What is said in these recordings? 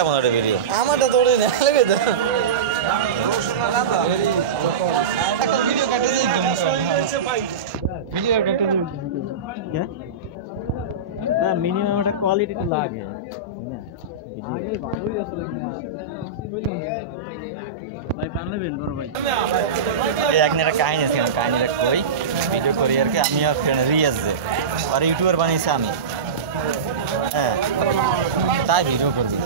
কেমন একটা ভিডিও আমারটা তোরে না লাগে তো ভিডিও কাটে দেই ভিডিও কাটে দেই क्या না মিনিমাম একটা কোয়ালিটি তো লাগে আগে ভালোই আসলে ভাই বাংলা বেন বড় ভাই এই একটা কাহিনী আছে কাহিনীটা কই ভিডিও করি আর কি আমি আর ফ্রেন্ড রিয়াজ দে আর ইউটিউবার বানিয়েছি আমি হ্যাঁ তাই ভিডিও করবি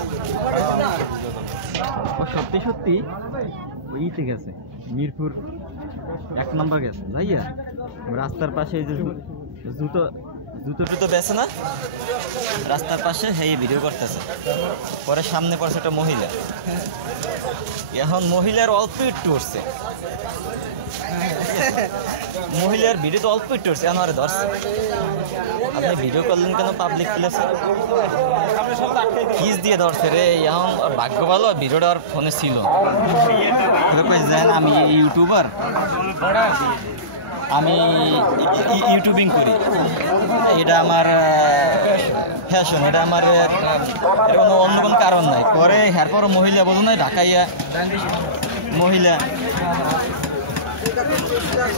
ও সত্যি সত্যি ওইতে গেছে মিরপুর 1 নম্বর গেছে ভাইয়া রাস্তার পাশে এই যে জুতো জুতো বেছে না রাস্তার পাশে এই ভিডিও করতেছে পরে সামনে পড়ছে একটা মহিলা এখন মহিলার অল্প একটু উঠছে মহিলার ভিডিও তো অল্প একটু উঠছে আমার ধরছে আপনি ভিডিও করলেন কেন পাবলিক প্লেসে কিস দিয়ে ধরছে রে এখন ভাগ্য ভালো ভিডিওটা আর ফোনে ছিল জানেন আমি ইউটিউবার আমি ইউটিউবিং করি এটা আমার ফ্যাশন এটা আমার অন্য কোনো কারণ নাই পরে এরপর মহিলা বলুন না ঢাকাইয়া মহিলা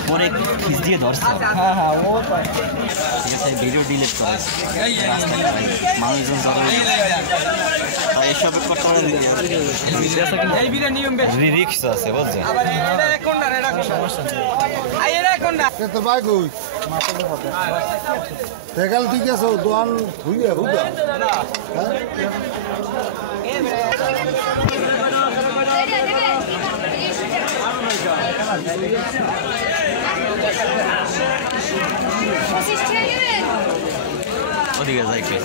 পরে খিস দিয়ে ধরছে ঠিক আছে ভিডিও ডিলিট করে মানুষজন ধরে এসব করতে রিক্স আছে বুঝছেন তোর ভাই কই দেখাল ঠিক আছে দোয়ান ধুইয়া হুদা ওদিকে যাইকে